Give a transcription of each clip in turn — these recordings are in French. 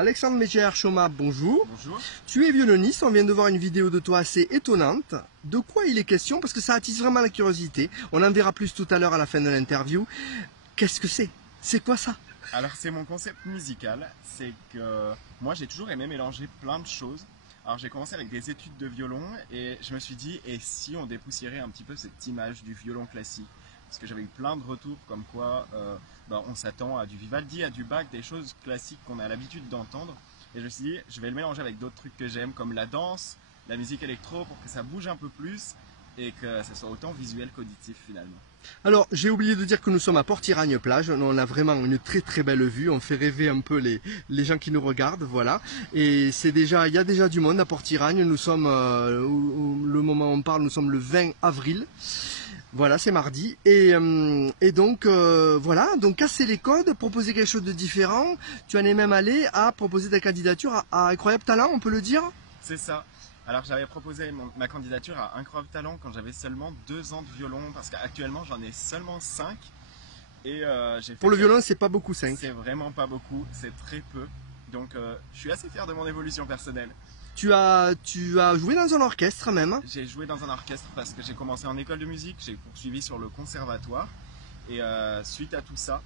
Alexandre Mégier-Choma, bonjour. Bonjour. Tu es violoniste, on vient de voir une vidéo de toi assez étonnante. De quoi il est question? Parce que ça attise vraiment la curiosité. On en verra plus tout à l'heure à la fin de l'interview. Qu'est-ce que c'est? C'est quoi ça? Alors c'est mon concept musical, c'est que moi j'ai toujours aimé mélanger plein de choses. Alors j'ai commencé avec des études de violon et je me suis dit, et si on dépoussiérait un petit peu cette image du violon classique? Parce que j'avais eu plein de retours comme quoi on s'attend à du Vivaldi, à du Bach, des choses classiques qu'on a l'habitude d'entendre. Et je me suis dit, je vais le mélanger avec d'autres trucs que j'aime, comme la danse, la musique électro, pour que ça bouge un peu plus et que ça soit autant visuel qu'auditif finalement. Alors, j'ai oublié de dire que nous sommes à Port-Iragne-Plage. On a vraiment une très très belle vue. On fait rêver un peu les gens qui nous regardent, voilà. Et c'est déjà, il y a déjà du monde à Port-Iragne. Nous sommes, le moment où on parle, nous sommes le 20 avril. Voilà, c'est mardi. Et donc, voilà. Donc, casser les codes, proposer quelque chose de différent. Tu en es même allé à proposer ta candidature à Incroyable Talent, on peut le dire? C'est ça. Alors j'avais proposé ma candidature à Incroyable Talent quand j'avais seulement 2 ans de violon, parce qu'actuellement j'en ai seulement 5. Et j'ai fait Pour le violon, c'est pas beaucoup 5. C'est vraiment pas beaucoup, c'est très peu. Donc je suis assez fier de mon évolution personnelle. Tu as joué dans un orchestre même? J'ai joué dans un orchestre parce que j'ai commencé en école de musique, j'ai poursuivi sur le conservatoire. Et suite à tout ça,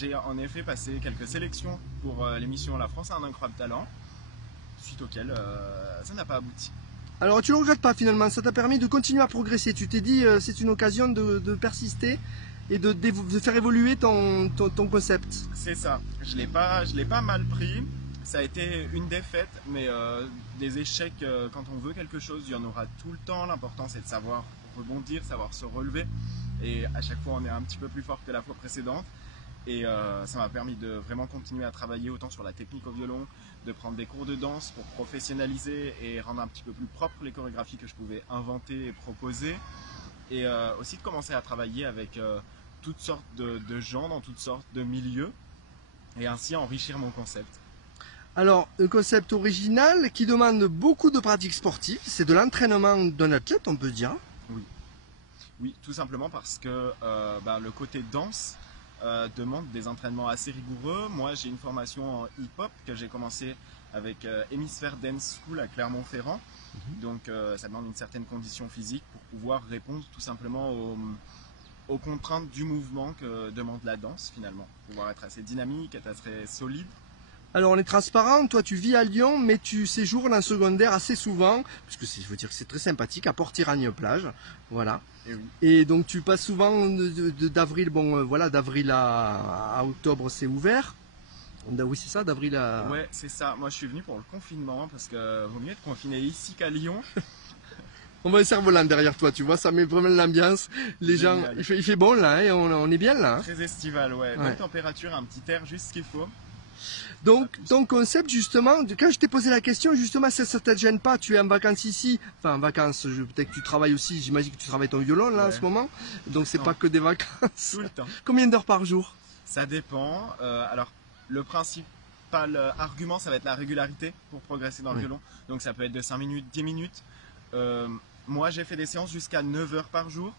j'ai en effet passé quelques sélections pour l'émission La France a un incroyable talent, suite auquel ça n'a pas abouti. Alors tu ne le regrettes pas finalement, ça t'a permis de continuer à progresser. Tu t'es dit c'est une occasion de persister et de faire évoluer ton concept. C'est ça, je l'ai pas mal pris. Ça a été une défaite, mais des échecs, quand on veut quelque chose, il y en aura tout le temps. L'important c'est de savoir rebondir, savoir se relever. Et à chaque fois on est un petit peu plus fort que la fois précédente. Et ça m'a permis de vraiment continuer à travailler autant sur la technique au violon, de prendre des cours de danse pour professionnaliser et rendre un petit peu plus propre les chorégraphies que je pouvais inventer et proposer. Et aussi de commencer à travailler avec toutes sortes de gens dans toutes sortes de milieux et ainsi enrichir mon concept. Alors, un concept original qui demande beaucoup de pratiques sportives, c'est de l'entraînement d'un athlète, on peut dire. Oui, oui, tout simplement parce que le côté danse demande des entraînements assez rigoureux. Moi, j'ai une formation en hip-hop que j'ai commencé avec Hémisphère Dance School à Clermont-Ferrand. Donc, ça demande une certaine condition physique pour pouvoir répondre tout simplement aux contraintes du mouvement que demande la danse finalement. Pouvoir être assez dynamique, être assez solide. Alors on est transparent, toi tu vis à Lyon, mais tu séjournes en secondaire assez souvent, parce que je veux dire que c'est très sympathique, à Port-Iragne-Plage, voilà. Et, oui. Et donc tu passes souvent d'avril, d'avril à octobre c'est ouvert. Oui c'est ça, d'avril à... Ouais c'est ça, moi je suis venu pour le confinement, parce que vaut mieux être confiné ici qu'à Lyon. On va un cerf-volant derrière toi, tu vois, ça met vraiment l'ambiance. Les gens, il fait bon là, hein, on est bien là. Hein. Très estival, ouais. Bonne température, un petit air, juste ce qu'il faut. Donc, ton concept, justement, quand je t'ai posé la question, justement, ça ne te gêne pas, tu es en vacances ici, enfin en vacances, peut-être que tu travailles aussi, j'imagine que tu travailles ton violon là en ce moment, donc c'est pas que des vacances. Tout le temps. Combien d'heures par jour? Ça dépend. Alors, le principal argument, ça va être la régularité pour progresser dans le violon. Donc ça peut être de 5 minutes, 10 minutes. Moi, j'ai fait des séances jusqu'à 9 heures par jour,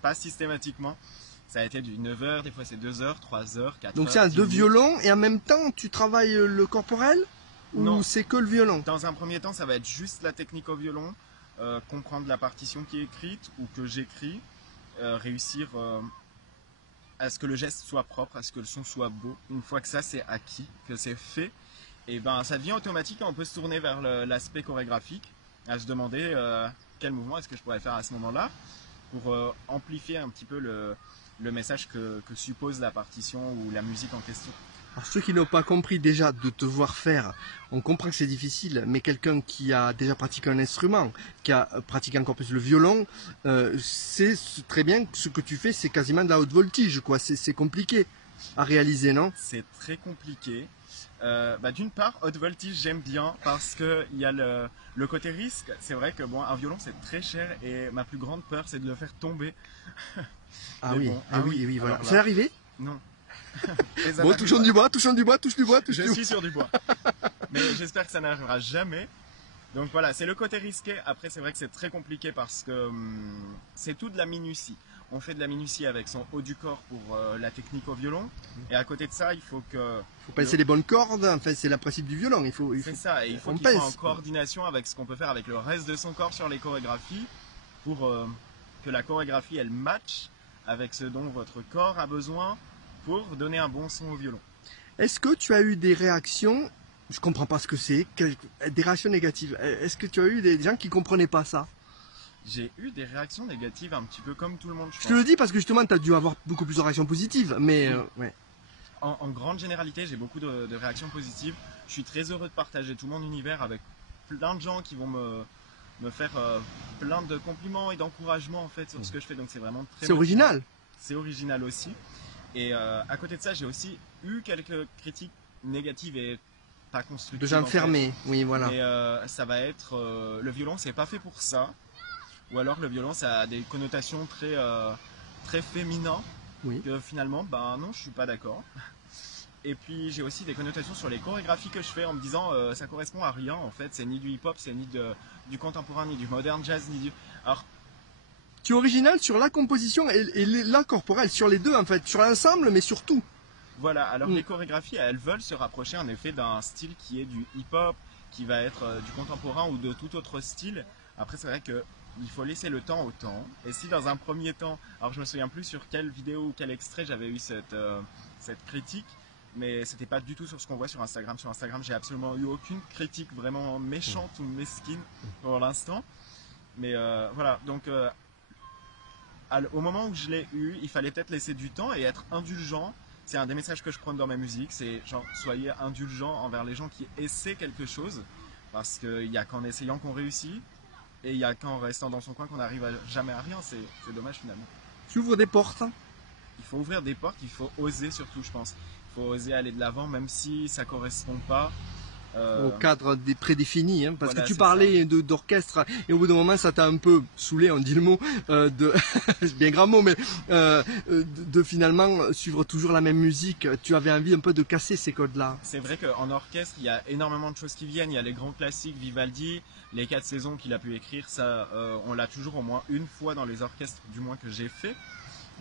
pas systématiquement. Ça a été du 9 heures, des fois c'est 2 heures, 3 heures, 4 heures. Donc c'est un 2 violons et en même temps tu travailles le corporel? Ou c'est que le violon? Dans un premier temps, ça va être juste la technique au violon, comprendre la partition qui est écrite ou que j'écris, réussir à ce que le geste soit propre, à ce que le son soit beau. Une fois que ça c'est acquis, que c'est fait, et ben ça devient automatique et on peut se tourner vers l'aspect chorégraphique, à se demander quel mouvement est-ce que je pourrais faire à ce moment-là pour amplifier un petit peu le message que suppose la partition ou la musique en question. Alors ceux qui n'ont pas compris déjà de te voir faire, on comprend que c'est difficile, mais quelqu'un qui a déjà pratiqué un instrument, qui a pratiqué encore plus le violon, c'est très bien que ce que tu fais, c'est quasiment de la haute voltige, quoi. C'est compliqué à réaliser, non? C'est très compliqué. D'une part, haute voltige j'aime bien parce que il y a le côté risque. C'est vrai que bon, un violon c'est très cher et ma plus grande peur c'est de le faire tomber. Oui, voilà. C'est arrivé? Non. Bon, touchons du bois. Je suis sur du bois. Mais j'espère que ça n'arrivera jamais. Donc voilà, c'est le côté risqué. Après, c'est vrai que c'est très compliqué parce que c'est tout de la minutie. On fait de la minutie avec son haut du corps pour la technique au violon. Et à côté de ça, il faut que... Faut pincer les bonnes cordes, enfin, c'est le principe du violon. C'est ça, et il faut on qu'il soit en pince. coordination avec ce qu'on peut faire avec le reste de son corps sur les chorégraphies pour que la chorégraphie, elle matche avec ce dont votre corps a besoin pour donner un bon son au violon. Est-ce que tu as eu des réactions, je comprends pas ce que c'est, des réactions négatives? Est-ce que tu as eu des gens qui comprenaient pas ça? J'ai eu des réactions négatives un petit peu comme tout le monde, Je te le dis parce que justement, tu as dû avoir beaucoup plus de réactions positives, mais ouais. En grande généralité, j'ai beaucoup de réactions positives. Je suis très heureux de partager tout mon univers avec plein de gens qui vont me faire plein de compliments et d'encouragements en fait sur ce que je fais. Donc c'est vraiment très... C'est original. C'est original aussi. Et à côté de ça, j'ai aussi eu quelques critiques négatives et pas constructives. De gens fermés, oui, voilà. Et ça va être le violon, c'est pas fait pour ça. Ou alors le violon, ça a des connotations très féminines. Oui. Que finalement, ben non, je suis pas d'accord. Et puis j'ai aussi des connotations sur les chorégraphies que je fais en me disant ça correspond à rien en fait. C'est ni du hip-hop, c'est ni du contemporain, ni du modern jazz, ni du... Alors, tu es original sur la composition et la corporelle, sur les deux en fait, sur l'ensemble, mais surtout. Voilà, alors les chorégraphies, elles veulent se rapprocher en effet d'un style qui est du hip-hop, qui va être du contemporain ou de tout autre style. Après, c'est vrai que il faut laisser le temps au temps. Et si dans un premier temps, alors je me souviens plus sur quelle vidéo ou quel extrait j'avais eu cette critique, mais c'était pas du tout sur ce qu'on voit sur Instagram. Sur Instagram, j'ai absolument eu aucune critique vraiment méchante ou mesquine pour l'instant. Mais voilà, donc au moment où je l'ai eu, il fallait peut-être laisser du temps et être indulgent. C'est un des messages que je prône dans ma musique, c'est genre soyez indulgent envers les gens qui essaient quelque chose, parce qu'il n'y a qu'en essayant qu'on réussit. Et il n'y a qu'en restant dans son coin qu'on n'arrive jamais à rien, c'est dommage finalement. Tu ouvres des portes. Il faut ouvrir des portes, il faut oser surtout je pense. Il faut oser aller de l'avant même si ça ne correspond pas. Au cadre prédéfini, hein, parce voilà, que tu parlais d'orchestre et au bout d'un moment ça t'a un peu saoulé, on dit le mot, c'est bien grand mot, mais de finalement suivre toujours la même musique. Tu avais envie un peu de casser ces codes-là. C'est vrai qu'en orchestre il y a énormément de choses qui viennent, il y a les grands classiques, Vivaldi, les 4 saisons qu'il a pu écrire, ça on l'a toujours au moins une fois dans les orchestres du moins que j'ai fait.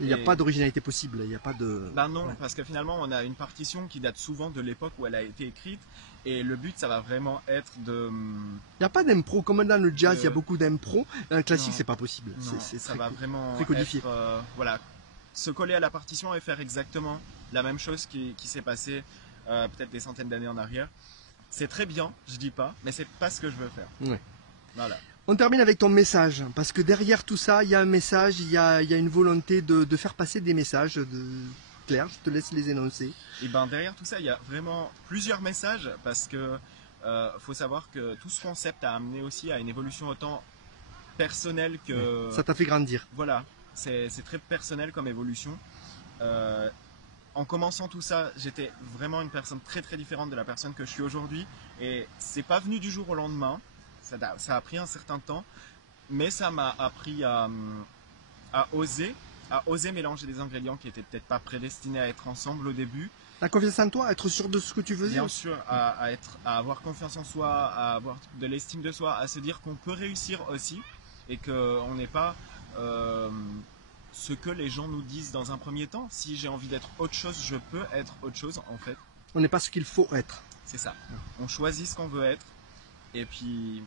Il n'y a pas d'originalité possible, il n'y a pas de... Ben non, parce que finalement on a une partition qui date souvent de l'époque où elle a été écrite et le but ça va vraiment être de... Il n'y a pas d'impro, comme dans le jazz il y a beaucoup d'impro, un classique c'est pas possible. Ça va vraiment très codifié. être, voilà, se coller à la partition et faire exactement la même chose qui s'est passé peut-être des centaines d'années en arrière. C'est très bien, je dis pas, mais c'est pas ce que je veux faire. Ouais. Voilà. On termine avec ton message, parce que derrière tout ça, il y a un message, il y a une volonté de faire passer des messages. Claire, je te laisse les énoncer. Et ben derrière tout ça, il y a vraiment plusieurs messages, parce que faut savoir que tout ce concept a amené aussi à une évolution autant personnelle que... Ça t'a fait grandir. Voilà, c'est très personnel comme évolution. En commençant tout ça, j'étais vraiment une personne très très différente de la personne que je suis aujourd'hui, et c'est pas venu du jour au lendemain. Ça a pris un certain temps, mais ça m'a appris à oser mélanger des ingrédients qui étaient peut-être pas prédestinés à être ensemble au début. La confiance en toi, être sûr de ce que tu faisais. Bien sûr, à avoir confiance en soi, à avoir de l'estime de soi, à se dire qu'on peut réussir aussi et qu'on n'est pas ce que les gens nous disent dans un premier temps. Si j'ai envie d'être autre chose, je peux être autre chose en fait. On n'est pas ce qu'il faut être. C'est ça. On choisit ce qu'on veut être. Et puis,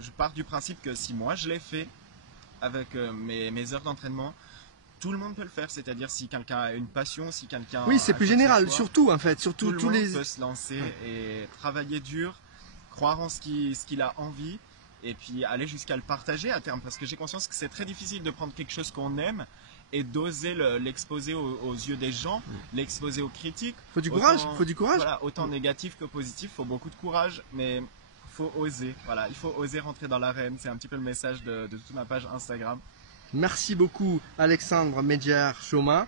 je pars du principe que si moi je l'ai fait avec mes heures d'entraînement, tout le monde peut le faire. C'est-à-dire si quelqu'un a une passion, si quelqu'un... Oui, c'est plus général, surtout en fait. Surtout, tout le monde peut se lancer et travailler dur, croire en ce qu'il a envie et puis aller jusqu'à le partager à terme. Parce que j'ai conscience que c'est très difficile de prendre quelque chose qu'on aime et d'oser l'exposer aux yeux des gens, l'exposer aux critiques. Faut du courage, faut du courage. Voilà, autant négatif que positif, faut beaucoup de courage, mais... faut oser, voilà, il faut oser rentrer dans l'arène, c'est un petit peu le message de toute ma page Instagram. Merci beaucoup Alexandre Medjer Choma.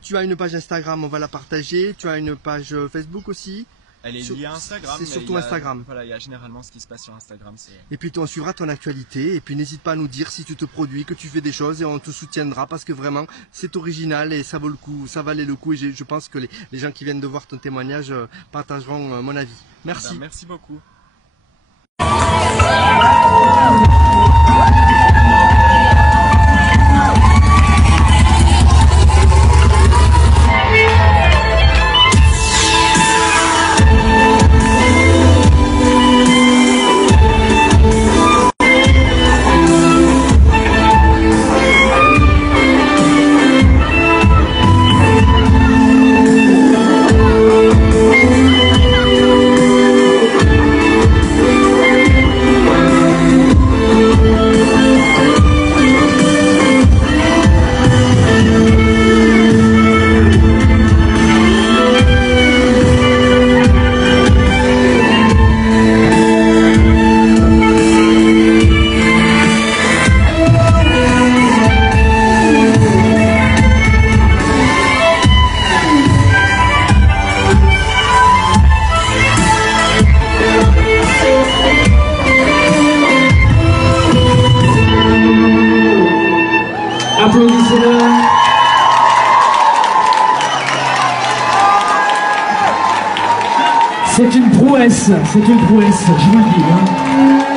Tu as une page Instagram, on va la partager. Tu as une page Facebook aussi. Elle est liée à Instagram. C'est surtout Instagram. Voilà, il y a généralement ce qui se passe sur Instagram. Et puis on suivra ton actualité. Et puis n'hésite pas à nous dire si tu te produis, que tu fais des choses et on te soutiendra parce que vraiment c'est original et ça vaut le coup, ça valait le coup. Et je pense que les gens qui viennent de voir ton témoignage partageront mon avis. Merci. Merci beaucoup. Applaudissez-le. C'est une prouesse, je vous le dis. Hein.